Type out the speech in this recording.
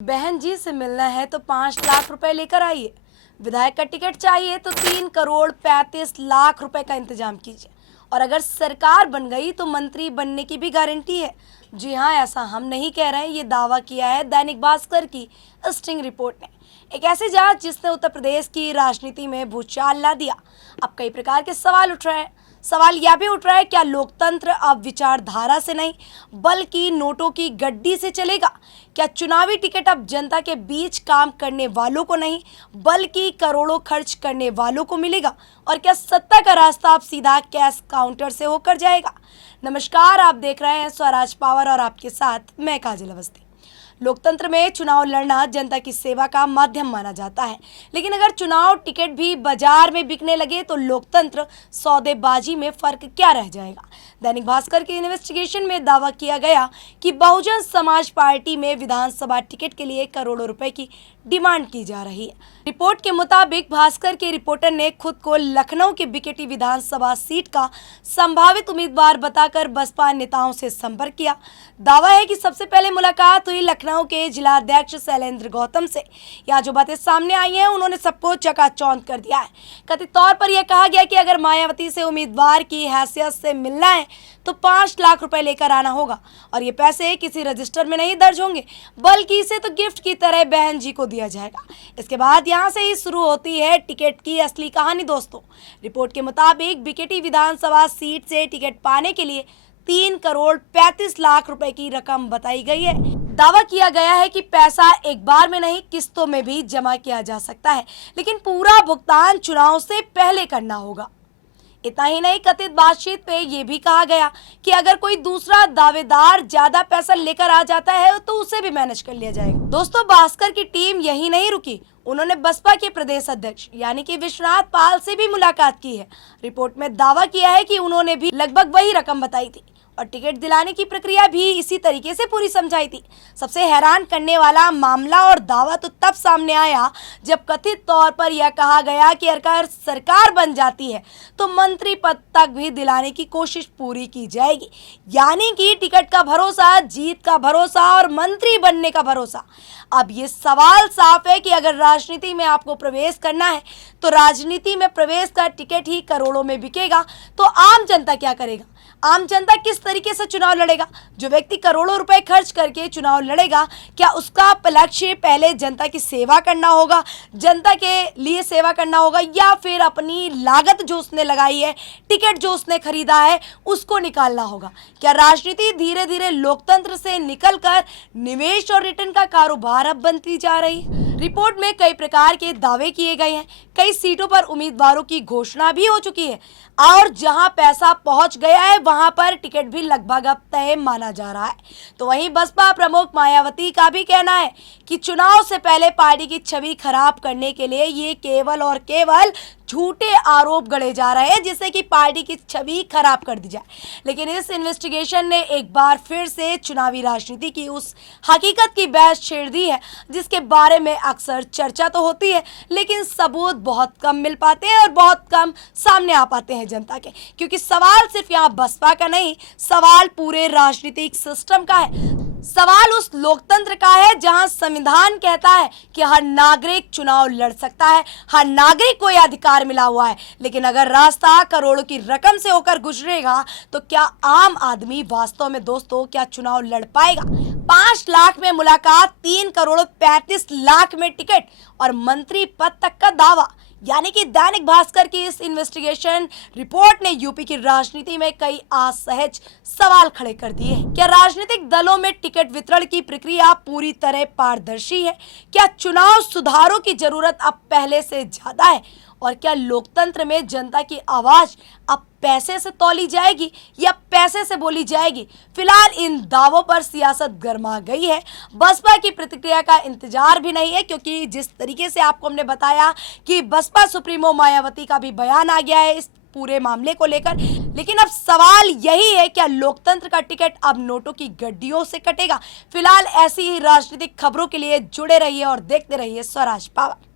बहन जी से मिलना है तो 5 लाख रुपए लेकर आइए। विधायक का टिकट चाहिए तो 3 करोड़ 35 लाख रुपए का इंतजाम कीजिए। और अगर सरकार बन गई तो मंत्री बनने की भी गारंटी है। जी हाँ, ऐसा हम नहीं कह रहे हैं, ये दावा किया है दैनिक भास्कर की स्टिंग रिपोर्ट ने। एक ऐसी जांच जिसने उत्तर प्रदेश की राजनीति में भूचाल ला दिया। अब कई प्रकार के सवाल उठ रहे हैं। सवाल यह भी उठ रहा है, क्या लोकतंत्र अब विचारधारा से नहीं बल्कि नोटों की गड्डी से चलेगा? क्या चुनावी टिकट अब जनता के बीच काम करने वालों को नहीं बल्कि करोड़ों खर्च करने वालों को मिलेगा? और क्या सत्ता का रास्ता अब सीधा कैश काउंटर से होकर जाएगा? नमस्कार, आप देख रहे हैं स्वराज पावर और आपके साथ मैं काजल अवस्थी। लोकतंत्र में चुनाव लड़ना जनता की सेवा का माध्यम माना जाता है, लेकिन अगर चुनाव टिकट भी बाजार में बिकने लगे तो लोकतंत्र सौदेबाजी में फर्क क्या रह जाएगा? दैनिक भास्कर के इन्वेस्टिगेशन में दावा किया गया कि बहुजन समाज पार्टी में विधानसभा टिकट के लिए करोड़ों रुपए की डिमांड की जा रही है। रिपोर्ट के मुताबिक भास्कर के रिपोर्टर ने खुद को लखनऊ के बिकेटी विधानसभा सीट का संभावित उम्मीदवार बताकर बसपा नेताओं से संपर्क किया। दावा है कि सबसे पहले मुलाकात हुई लखनऊ के जिलाध्यक्ष शैलेंद्र गौतम से। यहाँ जो बातें सामने आई हैं उन्होंने सबको चकाचौंध कर दिया है। कथित तौर पर यह कहा गया कि अगर मायावती से उम्मीदवार की हैसियत से मिलना है तो 5 लाख रुपए लेकर आना होगा और ये पैसे किसी रजिस्टर में नहीं दर्ज होंगे बल्कि इसे तो गिफ्ट की तरह बहन जी को दिया जाएगा। इसके बाद यहाँ से ही शुरू होती है टिकट की असली कहानी। दोस्तों, रिपोर्ट के मुताबिक बिकेटी विधानसभा सीट से टिकट पाने के लिए 3 करोड़ 35 लाख रुपए की रकम बताई गई है। दावा किया गया है कि पैसा एक बार में नहीं किस्तों में भी जमा किया जा सकता है, लेकिन पूरा भुगतान चुनाव से पहले करना होगा। इतना ही नहीं, कथित बातचीत पे ये भी कहा गया कि अगर कोई दूसरा दावेदार ज्यादा पैसा लेकर आ जाता है तो उसे भी मैनेज कर लिया जाएगा। दोस्तों, भास्कर की टीम यही नहीं रुकी, उन्होंने बसपा के प्रदेश अध्यक्ष यानी कि विश्वनाथ पाल से भी मुलाकात की है। रिपोर्ट में दावा किया है कि उन्होंने भी लगभग वही रकम बताई थी और टिकट दिलाने की प्रक्रिया भी इसी तरीके से पूरी समझाई थी। सबसे हैरान करने वाला मामला और दावा तो तब सामने आया जब कथित तौर पर यह कहा गया कि अगर सरकार बन जाती है तो मंत्री पद तक भी दिलाने की कोशिश पूरी की जाएगी। यानी कि टिकट का भरोसा, जीत का भरोसा और मंत्री बनने का भरोसा। अब ये सवाल साफ है कि अगर राजनीति में आपको प्रवेश करना है तो राजनीति में प्रवेश का टिकट ही करोड़ों में बिकेगा तो आम जनता क्या करेगा? आम जनता किस तरीके से चुनाव लड़ेगा? जो व्यक्ति करोड़ों रुपए खर्च करके चुनाव लड़ेगा, क्या उसका लक्ष्य पहले जनता की सेवा करना होगा, जनता के लिए सेवा करना होगा, या फिर अपनी लागत जो उसने लगाई है, टिकट जो उसने खरीदा है, उसको निकालना होगा? क्या राजनीति धीरे धीरे लोकतंत्र से निकलकर निवेश और रिटर्न का कारोबार अब बनती जा रही है? रिपोर्ट में कई प्रकार के दावे किए गए हैं। कई सीटों पर उम्मीदवारों की घोषणा भी हो चुकी है और जहां पैसा पहुंच गया है वहां पर टिकट भी लगभग अब तय माना जा रहा है। तो वहीं बसपा प्रमुख मायावती का भी कहना है कि चुनाव से पहले पार्टी की छवि खराब करने के लिए ये केवल और केवल झूठे आरोप गढ़े जा रहे हैं जिससे कि पार्टी की छवि खराब कर दी जाए। लेकिन इस इन्वेस्टिगेशन ने एक बार फिर से चुनावी राजनीति की उस हकीकत की बहस छेड़ दी है जिसके बारे में अक्सर चर्चा तो होती है लेकिन सबूत बहुत कम मिल पाते हैं और बहुत कम सामने आ पाते हैं जनता के। क्योंकि सवाल सिर्फ यहाँ बसपा का नहीं, सवाल पूरे राजनीतिक सिस्टम का है। सवाल उस लोकतंत्र का है जहां संविधान कहता है कि हर नागरिक चुनाव लड़ सकता है, हर नागरिक को यह अधिकार मिला हुआ है। लेकिन अगर रास्ता करोड़ों की रकम से होकर गुजरेगा तो क्या आम आदमी वास्तव में, दोस्तों, क्या चुनाव लड़ पाएगा? 5 लाख में मुलाकात, 3 करोड़ 35 लाख में टिकट और मंत्री पद तक का दावा। यानी कि दैनिक भास्कर की इस इन्वेस्टिगेशन रिपोर्ट ने यूपी की राजनीति में कई असहज सवाल खड़े कर दिए हैं। क्या राजनीतिक दलों में टिकट वितरण की प्रक्रिया पूरी तरह पारदर्शी है? क्या चुनाव सुधारों की जरूरत अब पहले से ज्यादा है? और क्या लोकतंत्र में जनता की आवाज अब पैसे से तौली जाएगी या पैसे से बोली जाएगी? फिलहाल इन दावों पर सियासत गर्मा गई है। बसपा की प्रतिक्रिया का इंतजार भी नहीं है क्योंकि जिस तरीके से आपको हमने बताया कि बसपा सुप्रीमो मायावती का भी बयान आ गया है इस पूरे मामले को लेकर। लेकिन अब सवाल यही है, क्या लोकतंत्र का टिकट अब नोटों की गड्डियों से कटेगा? फिलहाल ऐसी ही राजनीतिक खबरों के लिए जुड़े रहिए और देखते रहिए स्वराज पावर।